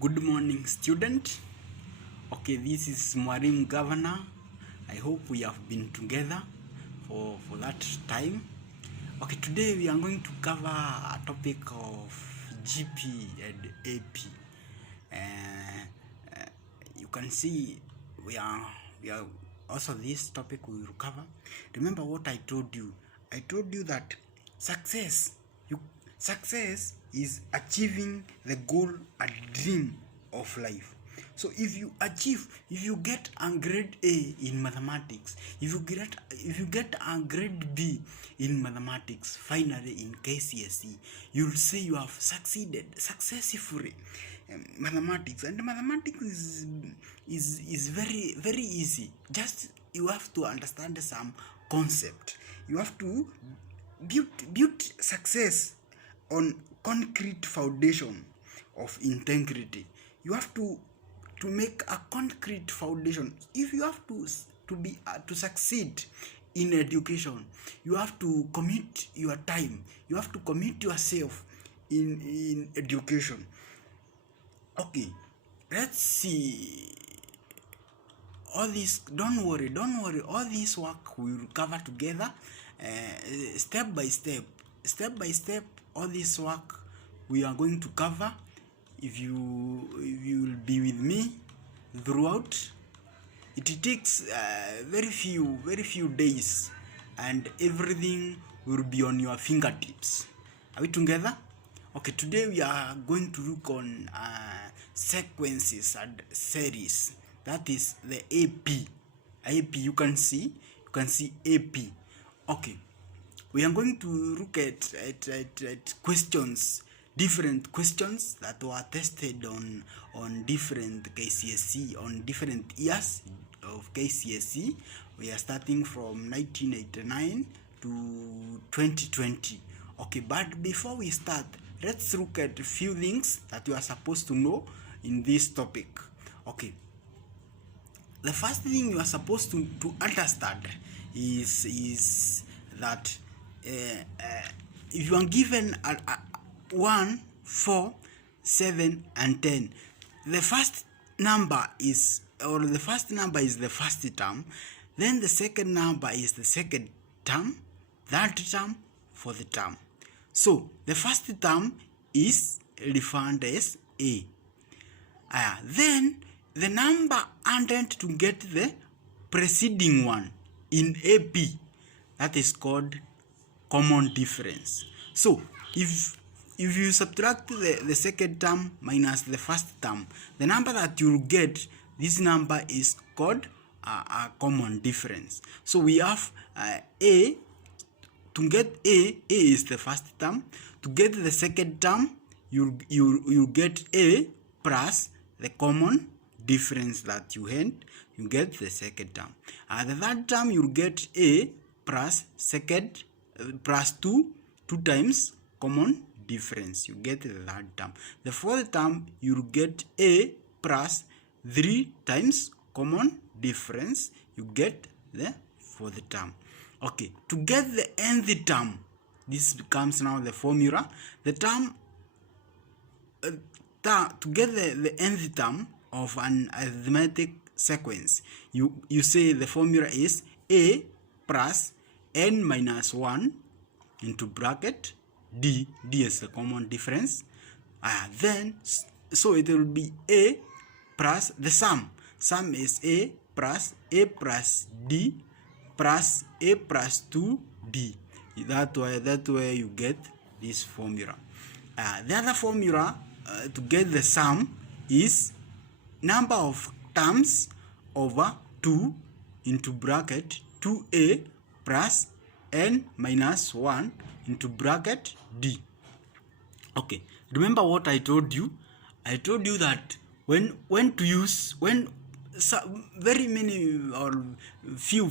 Good morning, student. Okay, this is Mwalimu Governor. I hope we have been together for that time. Okay, today we are going to cover a topic of GP and AP. You can see we are also this topic we will cover. Remember what I told you. I told you that success is achieving the goal, a dream of life. So if you get a grade A in mathematics, if you get a grade B in mathematics, finally in KCSE, you'll say you have succeeded successfully. Mathematics is very, very easy. Just you have to understand some concept. You have to build success on concrete foundation of integrity. You have to make a concrete foundation. If you have to succeed in education, you have to commit your time. You have to commit yourself in education. Okay, let's see. All this, don't worry, all this work we will cover together, step by step, all this work we are going to cover. If you will be with me throughout, it takes very few days, and everything will be on your fingertips. Are we together? Okay, today we are going to look on sequences and series. That is the AP. You can see AP. Okay, we are going to look at questions, different questions that were tested on different KCSE, on different years of KCSE. We are starting from 1989 to 2020. Okay, but before we start, let's look at a few things that you are supposed to know in this topic. Okay, the first thing you are supposed to understand is that if you are given 1, 4, 7, and 10, the first number is the first term, then the second number is the second term, third term, fourth term. So the first term is defined as A. Then the number added to get the preceding one in AP, that is called common difference. So if you subtract the second term minus the first term, the number that you'll get, this number is called a common difference. So we have A. To get A is the first term. To get the second term, you get A plus the common difference that you had. You get the second term. The third term, you get A plus second plus 2 times common difference. You get the third term. The fourth term, you get A plus 3 times common difference. You get the fourth term. Okay, to get the nth term, this becomes now the formula. The term to get the nth term of an arithmetic sequence, you say the formula is A plus n minus 1 into bracket D is the common difference. Then so it will be A plus the sum is A plus D plus A plus 2D. That way you get this formula. The other formula to get the sum is number of terms over 2 into bracket 2A plus n minus 1 into bracket D. Okay, remember what I told you? I told you that when very many or few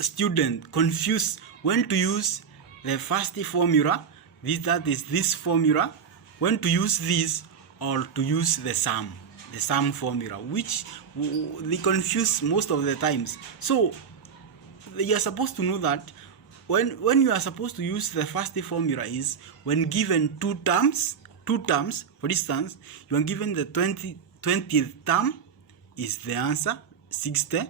students confuse when to use the first formula, this formula, when to use this or to use the sum formula, which they confuse most of the times. So you are supposed to know that when you are supposed to use the first formula is when given two two terms. For instance, you are given the 20th term is the answer, 60,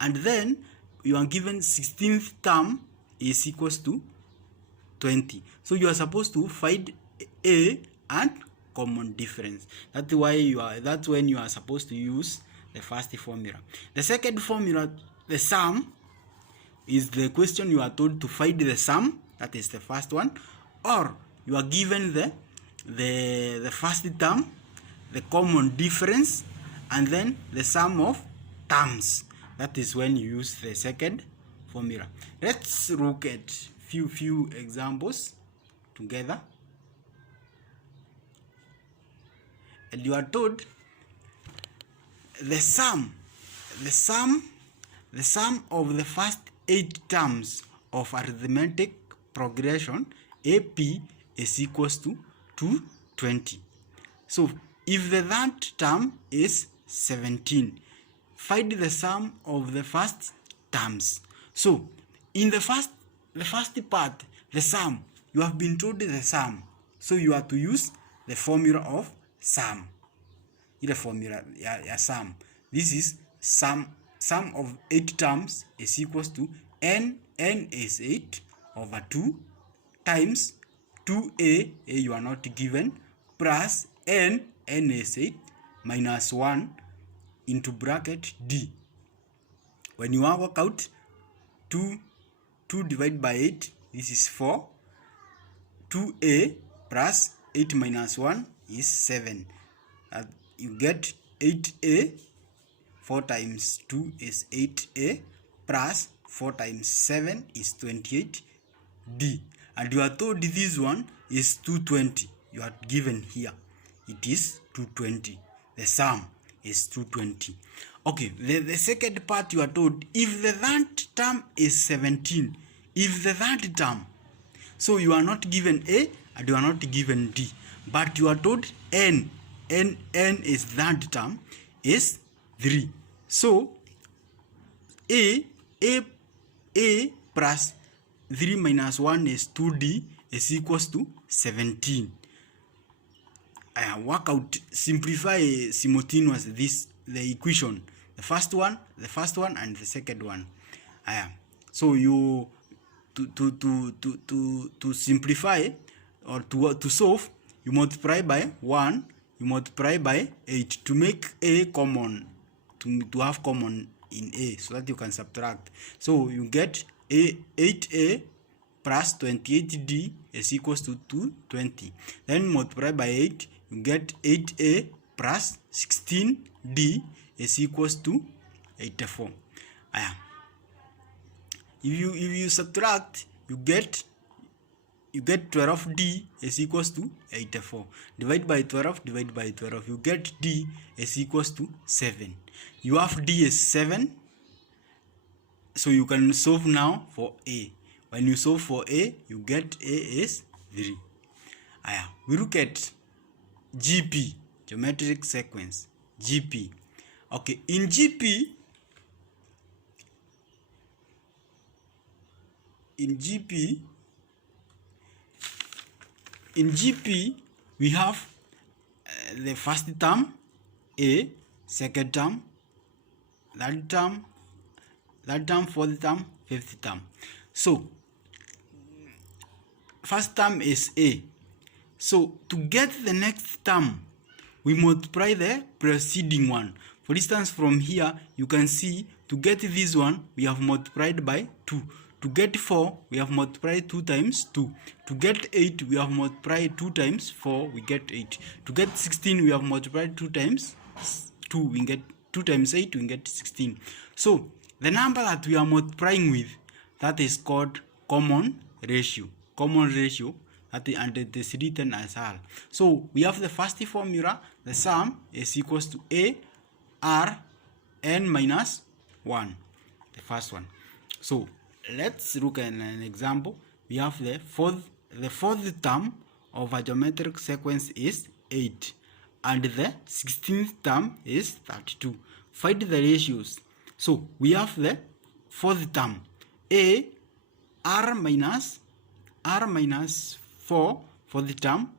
and then you are given 16th term is equals to 20. So you are supposed to find A and common difference. That's when you are supposed to use the first formula. The second formula, the sum, is the question you are told to find the sum. That is the first one. Or you are given the first term, the common difference, and then the sum of terms. That is when you use the second formula. Let's look at few examples together. And you are told the sum of the first 8 terms of arithmetic progression AP is equals to 220. So if the third term is 17, find the sum of the first terms. So in the first part, the sum, you have been told the sum, so you have to use the formula of sum. The formula, sum. This is sum of 8 terms is equals to n is 8 over 2 times 2a you are not given, plus n is 8 minus 1 into bracket d. When you work out 2 divided by 8, this is 4. 2a plus 8 minus 1 is 7. You get 8a. 4 times 2 is 8a, plus 4 times 7 is 28d. And you are told this one is 220. You are given here. It is 220. The sum is 220. Okay, the second part you are told, if the third term is 17, if the third term, so you are not given A and you are not given D, but you are told n is third term is 3. So A plus 3 minus 1 is 2D is equals to 17. I work out, simplify simultaneous the equation, the first one and the second one. So you to simplify or to solve, you multiply by 1, you multiply by 8 to make A common, to have common in A, so that you can subtract. So you get 8A plus 28D is equals to 220. Then multiply by 8, you get 8A plus 16D is equals to 84. If you subtract, you get 12D is equals to 84. Divide by 12, you get D is equals to 7. You have D is 7, so you can solve now for A. When you solve for A, you get A is 3. We look at GP, geometric sequence, GP. Okay, in GP we have the first term A, second term, third term, fourth term, fifth term. So first term is A. So to get the next term, we multiply the preceding one. For instance, from here you can see, to get this one we have multiplied by 2. To get 4, we have multiplied 2 times 2. To get 8, we have multiplied 2 times 4, we get 8. To get 16, we have multiplied 2 times 2, we get 2 times 8, we get 16. So the number that we are multiplying with, that is called common ratio. And it is written as R. So we have the first formula, the sum is equals to A R n minus 1, the first one. So let's look at an example. We have the fourth term of a geometric sequence is 8, and the 16th term is 32. Find the ratios. So we have the fourth term, A R minus 4 for the term,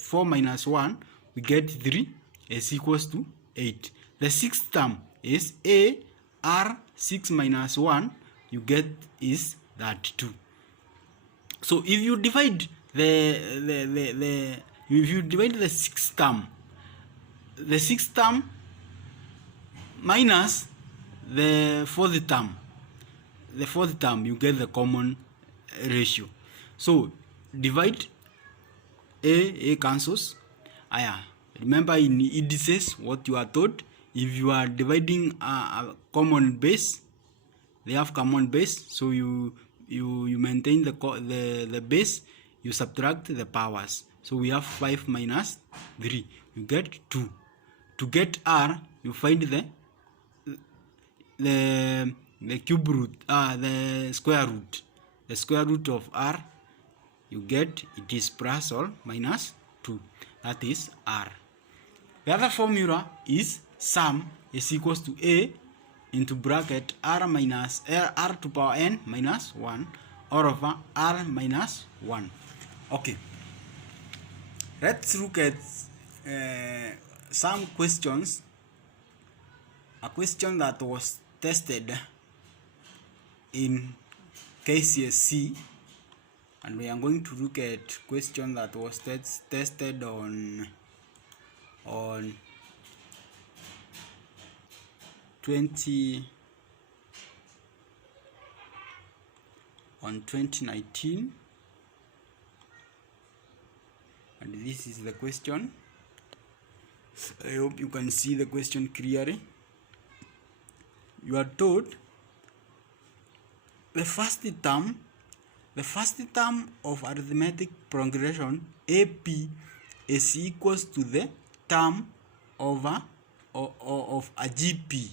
4 minus 1, we get 3 is equals to 8. The sixth term is a r 6 minus 1, you get is that 2. So if you divide if you divide the sixth term minus the fourth term, you get the common ratio. So divide a cancels. Remember in indices what you are told, if you are dividing a common base, they have common base, so you maintain the base, you subtract the powers. So we have 5 minus 3, you get 2. To get r, you find the cube root, the square root. The square root of r, you get it is plus or minus 2. That is r. The other formula is sum is equals to a into bracket r minus r to power n minus 1 or over r minus 1. Okay. Let's look at some questions. A question that was tested in KCSE, and we are going to look at question that was tested on 2019, and this is the question. I hope you can see the question clearly. You are told the first term of arithmetic progression AP is equals to the term of a GP.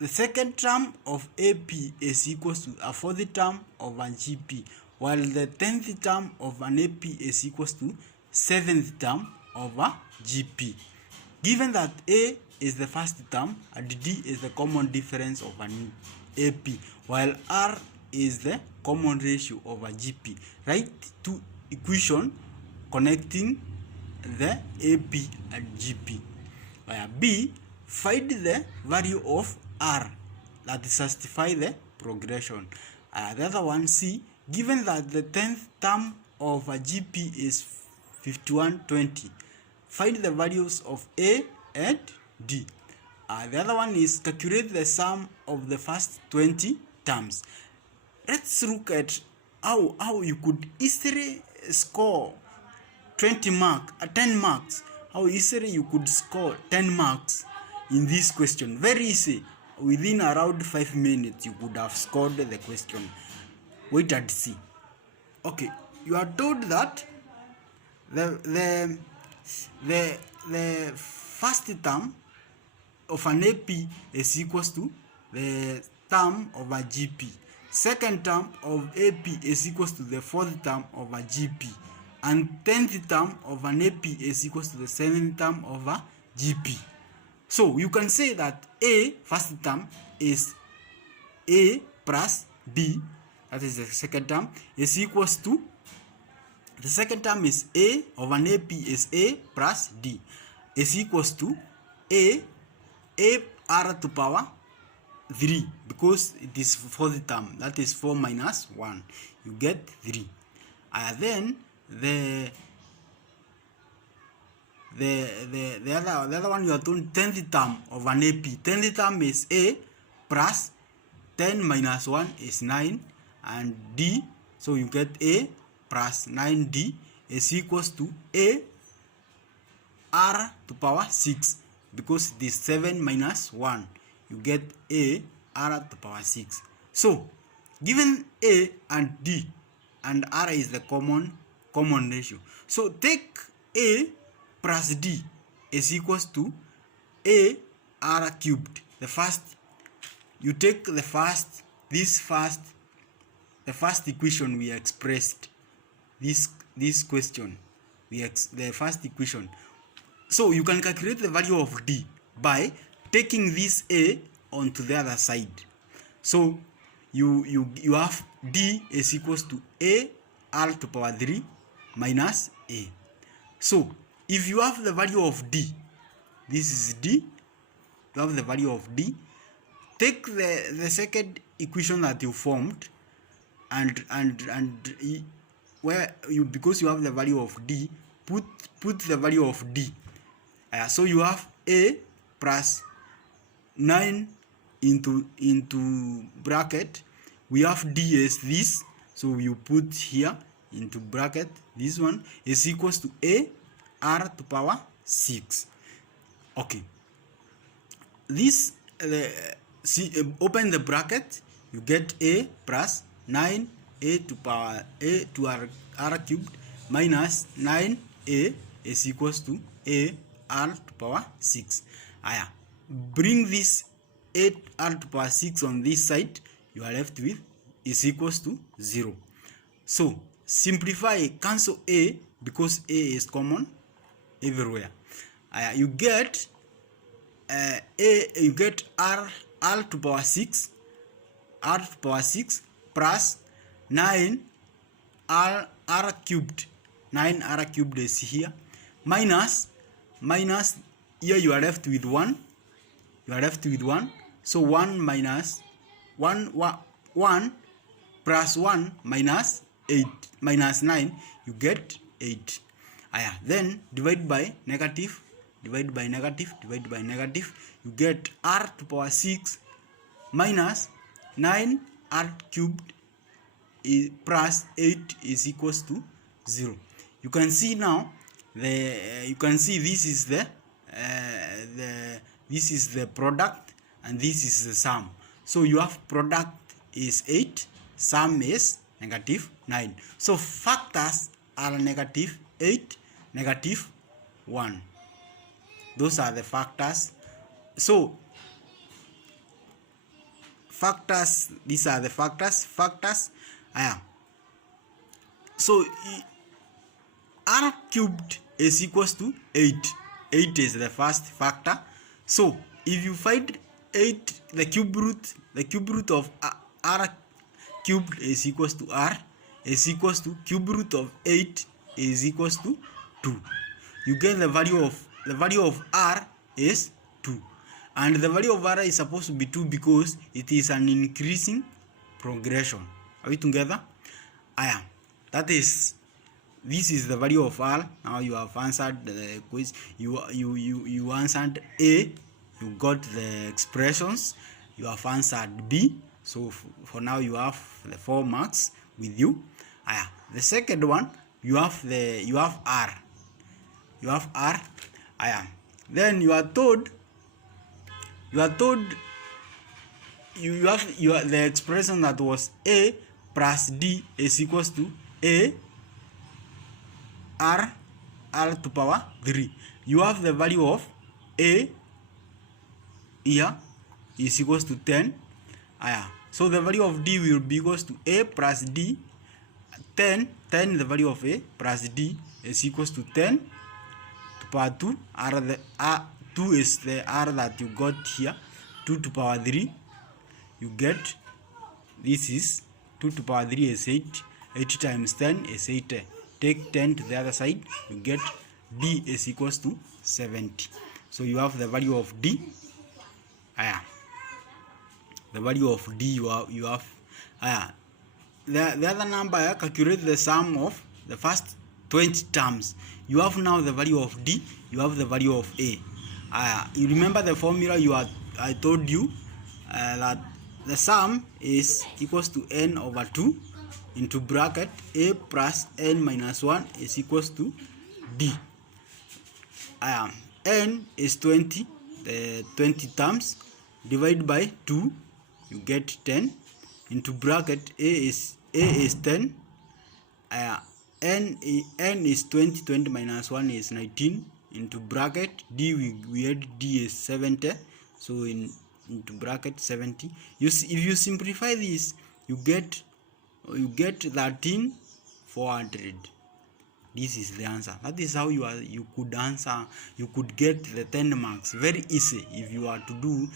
The second term of AP is equals to a fourth term of a GP, while the 10th term of an AP is equals to 7th term of a GP. Given that A is the first term and D is the common difference of an AP, while R is the common ratio of a GP, write two equations connecting the AP and GP. B, find the value of R that satisfy the progression. The other one, C, given that the 10th term of a GP is 5120, find the values of A and D. The other one is calculate the sum of the first 20 terms. Let's look at how you could easily score 10 marks. How easily you could score 10 marks in this question. Very easy. Within around 5 minutes, you could have scored the question. Wait and see. Okay, you are told that the first term of an AP is equals to the term of a GP. Second term of AP is equals to the fourth term of a GP. And 10th term of an AP is equals to the 7th term of a GP. So you can say that A, first term, is A plus B, that is the second term, is equals to, the second term is A of an AP is A plus D, is equals to A R to power 3, because it is fourth term, that is 4 minus 1, you get 3. Then the other one you are doing 10th term of an AP. 10th term is A plus 10 minus 1 is 9 and D, so you get A plus 9D is equals to A R to power 6, because it is 7 minus 1, you get A R to power 6. So given A and D and R is the common ratio, so take A plus D is equals to A R cubed. The first, you take the first equation we expressed, this question, the first equation. So you can calculate the value of D by taking this A onto the other side. So you have D is equals to A R to power 3 minus A. So if you have the value of d, this is d, you have the value of d, take the second equation that you formed and where you, because you have the value of d, put the value of d. So you have a plus 9 into bracket. We have d as this, so you put here into bracket. This one is equals to a r to power 6. Okay, this open the bracket, you get a plus 9 a to power a to r cubed minus 9 a is equals to a r to power 6. Bring this 8 r to power 6 on this side, you are left with is equals to 0. So simplify, cancel a because a is common everywhere. You get you get r to power 6 plus 9 r cubed. 9 r cubed is here, minus here you are left with 1. So 1 minus 1 plus 1 minus 8 minus 9, you get 8. Then divide by negative, you get r to power 6 minus 9 r cubed plus 8 is equals to 0. You can see now this is the product and this is the sum. So you have product is 8, sum is negative 9. So factors are negative 8, negative 1. Those are the factors. So factors, these are the factors. So r cubed is equals to 8. 8 is the first factor. So if you find 8, the cube root of r cubed is equals to r is equals to cube root of 8 is equals to 2. You get the value of r is 2, and the value of r is supposed to be 2 because it is an increasing progression. Are we together? This is the value of r. Now you have answered the quiz. You answered A, you got the expressions. You have answered B, so for now you have the 4 marks with you. The second one, you have r. Then you are told you have the expression that was a plus d is equals to a r to power 3. You have the value of a here is equals to 10. So the value of d will be equals to a plus d. 10, the value of a plus d is equals to 10 to power 2. 2 is the r that you got here. 2 to power 3, you get, this is 2 to power 3 is 8. 8 times 10 is 80. Take 10 to the other side, you get d is equals to 70. So you have the value of d. The value of d you have. The other number, calculate the sum of the first 20 terms. You have now the value of d, you have the value of a. You remember the formula I told you that the sum is equals to n over 2 into bracket a plus n minus 1 is equals to d. N is 20, the 20 terms, divide by 2, you get 10, into bracket a is 10, n is 20 minus 1 is 19, into bracket d we had d is 70, so into bracket 70. If you simplify this, you get 13,400. This is the answer. That is how you could answer. You could get the 10 marks very easy if you are to do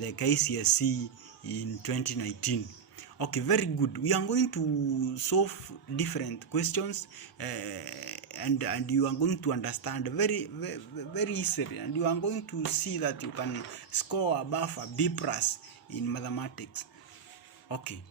the KCSE in 2019. Okay, very good. We are going to solve different questions, and you are going to understand very easily, and you are going to see that you can score above a B plus in mathematics. Okay.